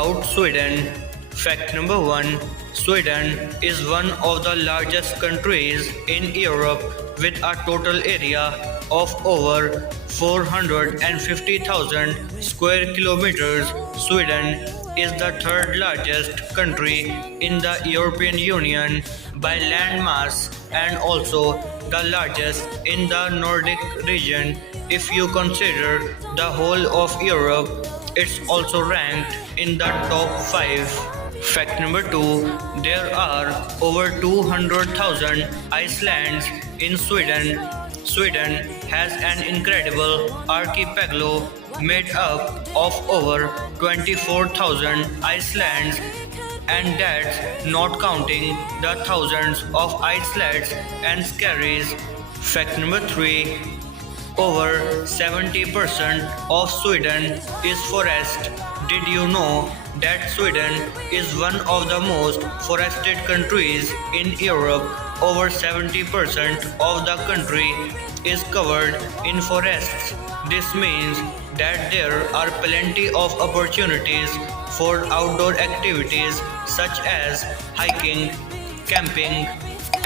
About Sweden. Fact number 1. Sweden is one of the largest countries in Europe with a total area of over 450,000 square kilometers. Sweden is the third largest country in the European Union by land mass and also the largest in the Nordic region. If you consider the whole of Europe, it's also ranked in the top 5. Fact number 2. There are over 200,000 islands in Sweden. Sweden has an incredible archipelago made up of over 24,000 islands, and that's not counting the thousands of islets and skerries. Fact number 3. Over 70% of Sweden is forest. Did you know that Sweden is one of the most forested countries in Europe? Over 70% of the country is covered in forests. This means that there are plenty of opportunities for outdoor activities such as hiking, camping,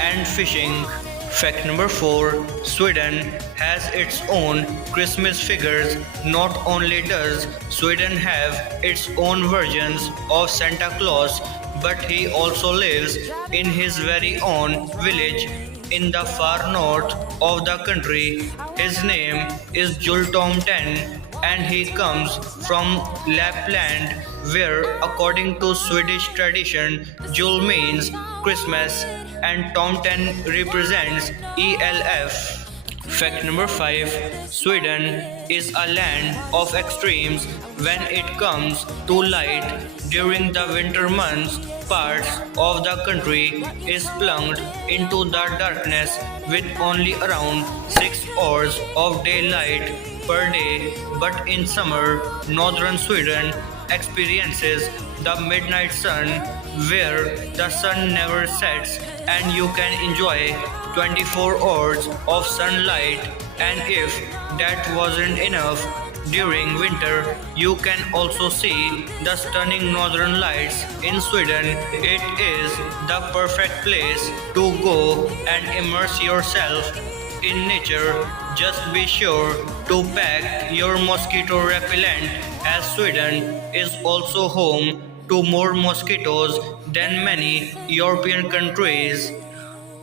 and fishing. Fact number 4. Sweden has its own Christmas figures. Not only does Sweden have its own versions of Santa Claus, but he also lives in his very own village in the far north of the country. His name is Jultomten, and he comes from Lapland, where, according to Swedish tradition, Jul means Christmas and Tomten represents ELF. Fact number 5. Sweden is a land of extremes when it comes to light. During the winter months, parts of the country is plunged into the darkness with only around 6 hours of daylight per day, but in summer, northern Sweden experiences the midnight sun, where the sun never sets and you can enjoy 24 hours of sunlight. And if that wasn't enough, during winter you can also see the stunning northern lights in Sweden. It is the perfect place to go and immerse yourself in nature. Just be sure to pack your mosquito repellent, as Sweden is also home to more mosquitoes than many European countries.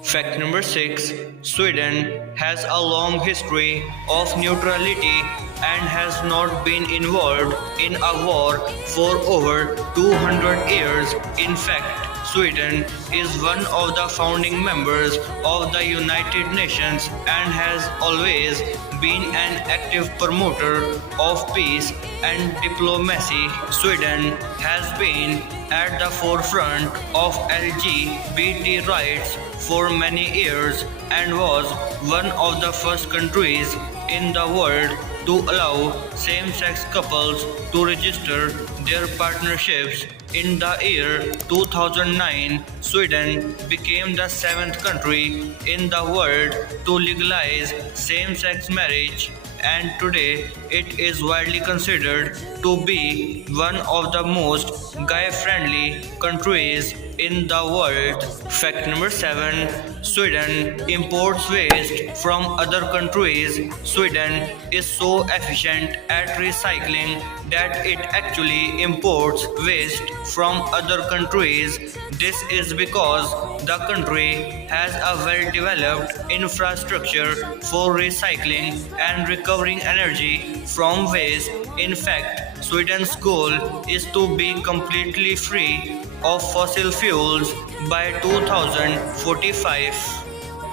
Fact number 6. Sweden has a long history of neutrality and has not been involved in a war for over 200 years. In fact, Sweden is one of the founding members of the United Nations and has always been an active promoter of peace and diplomacy. Sweden has been at the forefront of LGBT rights for many years and was one of the first countries in the world to allow same-sex couples to register their partnerships. In the year 2009, Sweden became the 7th country in the world to legalize same-sex marriage, and today it is widely considered to be one of the most guy-friendly countries in the world. Fact number 7. Sweden imports waste from other countries. Sweden is so efficient at recycling that it actually imports waste from other countries. This is because the country has a well-developed infrastructure for recycling and recovering energy from waste. In fact, Sweden's goal is to be completely free of fossil fuels by 2045.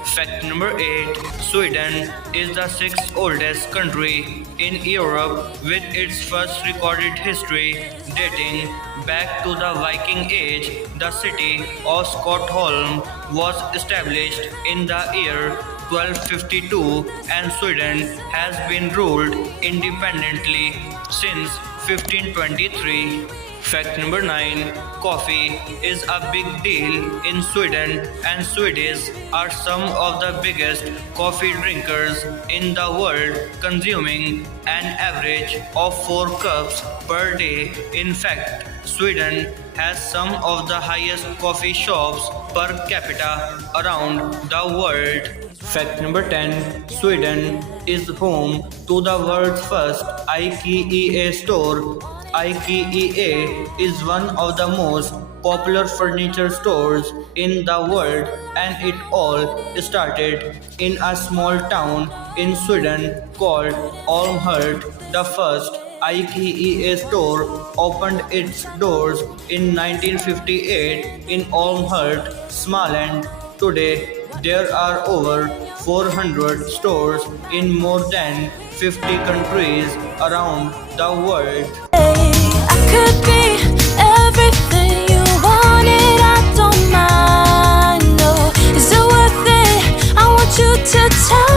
Fact number 8. Sweden is the 6th oldest country in Europe, with its first recorded history dating back to the Viking Age. The city of Stockholm was established in the year 1252, and Sweden has been ruled independently since 1523. Fact number 9. Coffee is a big deal in Sweden, and Swedes are some of the biggest coffee drinkers in the world, consuming an average of 4 cups per day. In fact, Sweden has some of the highest coffee shops per capita around the world. Fact number 10. Sweden is home to the world's first IKEA store. IKEA is one of the most popular furniture stores in the world, and it all started in a small town in Sweden called Olmhult. The first IKEA store opened its doors in 1958 in Olmhult, Småland. Today, there are over 400 stores in more than 50 countries around the world. I could be everything you wanted, I don't mind. No, is it worth it? I want you to tell